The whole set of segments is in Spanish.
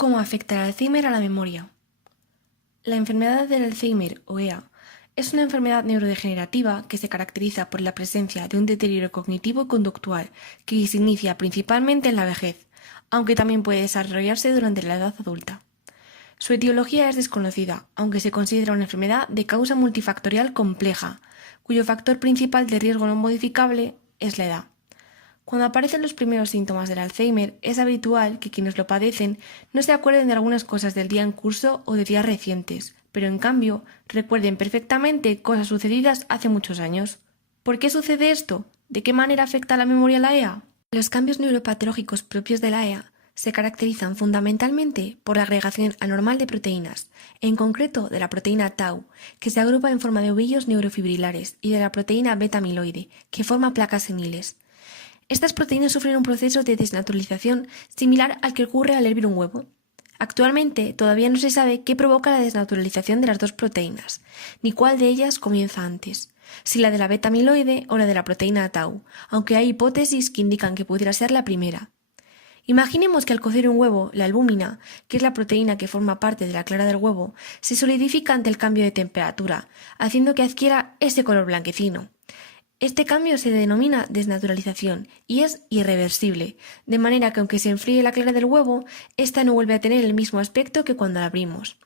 ¿Cómo afecta el Alzheimer a la memoria? La enfermedad del Alzheimer, o EA, es una enfermedad neurodegenerativa que se caracteriza por la presencia de un deterioro cognitivo y conductual que se inicia principalmente en la vejez, aunque también puede desarrollarse durante la edad adulta. Su etiología es desconocida, aunque se considera una enfermedad de causa multifactorial compleja, cuyo factor principal de riesgo no modificable es la edad. Cuando aparecen los primeros síntomas del Alzheimer, es habitual que quienes lo padecen no se acuerden de algunas cosas del día en curso o de días recientes, pero en cambio recuerden perfectamente cosas sucedidas hace muchos años. ¿Por qué sucede esto? ¿De qué manera afecta a la memoria la EA? Los cambios neuropatológicos propios de la EA se caracterizan fundamentalmente por la agregación anormal de proteínas, en concreto de la proteína tau, que se agrupa en forma de ovillos neurofibrilares, y de la proteína beta-amiloide, que forma placas seniles. Estas proteínas sufren un proceso de desnaturalización similar al que ocurre al hervir un huevo. Actualmente todavía no se sabe qué provoca la desnaturalización de las dos proteínas, ni cuál de ellas comienza antes, si la de la beta-amiloide o la de la proteína tau, aunque hay hipótesis que indican que pudiera ser la primera. Imaginemos que al cocer un huevo, la albúmina, que es la proteína que forma parte de la clara del huevo, se solidifica ante el cambio de temperatura, haciendo que adquiera ese color blanquecino. Este cambio se denomina desnaturalización y es irreversible, de manera que aunque se enfríe la clara del huevo, ésta no vuelve a tener el mismo aspecto que cuando la abrimos.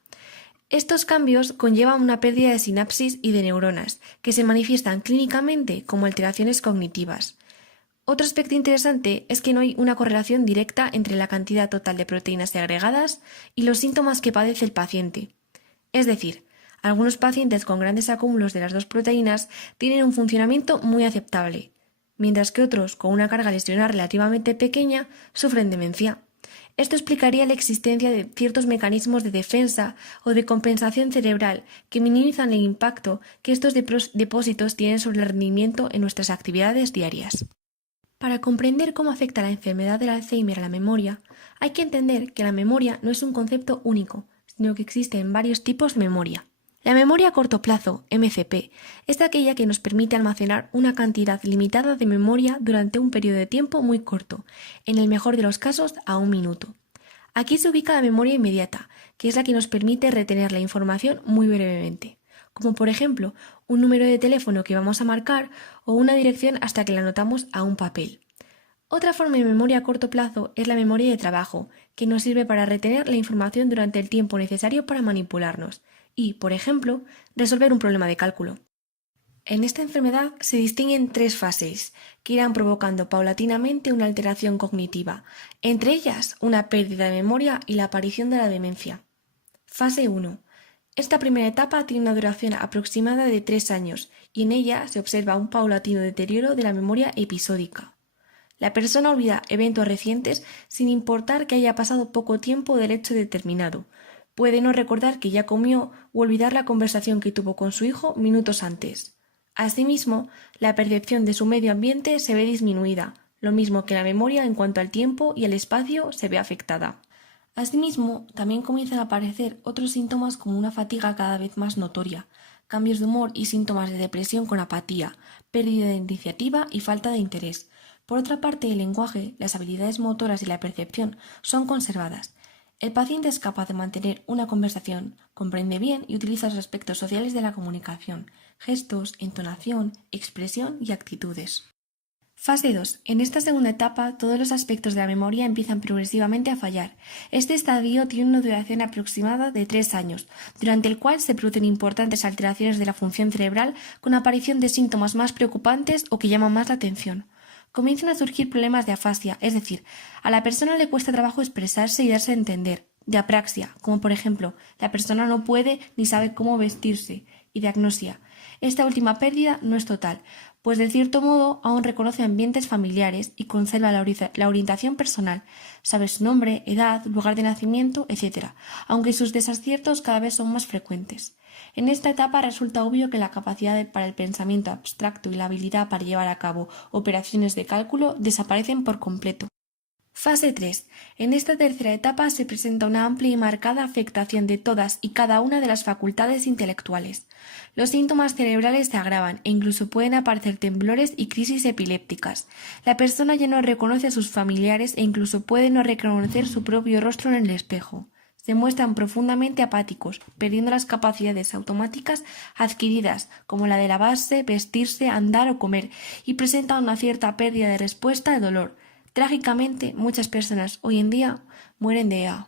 Estos cambios conllevan una pérdida de sinapsis y de neuronas, que se manifiestan clínicamente como alteraciones cognitivas. Otro aspecto interesante es que no hay una correlación directa entre la cantidad total de proteínas segregadas y los síntomas que padece el paciente. Es decir, algunos pacientes con grandes acúmulos de las dos proteínas tienen un funcionamiento muy aceptable, mientras que otros con una carga lesional relativamente pequeña sufren demencia. Esto explicaría la existencia de ciertos mecanismos de defensa o de compensación cerebral que minimizan el impacto que estos depósitos tienen sobre el rendimiento en nuestras actividades diarias. Para comprender cómo afecta la enfermedad del Alzheimer a la memoria, hay que entender que la memoria no es un concepto único, sino que existen varios tipos de memoria. La memoria a corto plazo, MCP, es aquella que nos permite almacenar una cantidad limitada de memoria durante un periodo de tiempo muy corto, en el mejor de los casos a 1 minuto. Aquí se ubica la memoria inmediata, que es la que nos permite retener la información muy brevemente, como por ejemplo un número de teléfono que vamos a marcar o una dirección hasta que la anotamos a un papel. Otra forma de memoria a corto plazo es la memoria de trabajo, que nos sirve para retener la información durante el tiempo necesario para manipularnos y, por ejemplo, resolver un problema de cálculo. En esta enfermedad se distinguen 3 fases, que irán provocando paulatinamente una alteración cognitiva, entre ellas una pérdida de memoria y la aparición de la demencia. Fase 1. Esta primera etapa tiene una duración aproximada de 3 años y en ella se observa un paulatino deterioro de la memoria episódica. La persona olvida eventos recientes sin importar que haya pasado poco tiempo del hecho determinado. Puede no recordar que ya comió o olvidar la conversación que tuvo con su hijo minutos antes. Asimismo, la percepción de su medio ambiente se ve disminuida, lo mismo que la memoria en cuanto al tiempo y al espacio se ve afectada. Asimismo, también comienzan a aparecer otros síntomas como una fatiga cada vez más notoria, cambios de humor y síntomas de depresión con apatía, pérdida de iniciativa y falta de interés. Por otra parte, el lenguaje, las habilidades motoras y la percepción son conservadas. El paciente es capaz de mantener una conversación, comprende bien y utiliza los aspectos sociales de la comunicación, gestos, entonación, expresión y actitudes. Fase 2. En esta segunda etapa, todos los aspectos de la memoria empiezan progresivamente a fallar. Este estadio tiene una duración aproximada de 3 años, durante el cual se producen importantes alteraciones de la función cerebral con aparición de síntomas más preocupantes o que llaman más la atención. Comienzan a surgir problemas de afasia, es decir, a la persona le cuesta trabajo expresarse y darse a entender, de apraxia, como por ejemplo, la persona no puede ni sabe cómo vestirse, y de agnosia. Esta última pérdida no es total, pues de cierto modo aún reconoce ambientes familiares y conserva la orientación personal, sabe su nombre, edad, lugar de nacimiento, etc., aunque sus desaciertos cada vez son más frecuentes. En esta etapa resulta obvio que la capacidad para el pensamiento abstracto y la habilidad para llevar a cabo operaciones de cálculo desaparecen por completo. Fase 3. En esta tercera etapa se presenta una amplia y marcada afectación de todas y cada una de las facultades intelectuales. Los síntomas cerebrales se agravan e incluso pueden aparecer temblores y crisis epilépticas. La persona ya no reconoce a sus familiares e incluso puede no reconocer su propio rostro en el espejo. Se muestran profundamente apáticos, perdiendo las capacidades automáticas adquiridas, como la de lavarse, vestirse, andar o comer, y presentan una cierta pérdida de respuesta al dolor. Trágicamente, muchas personas hoy en día mueren de EA.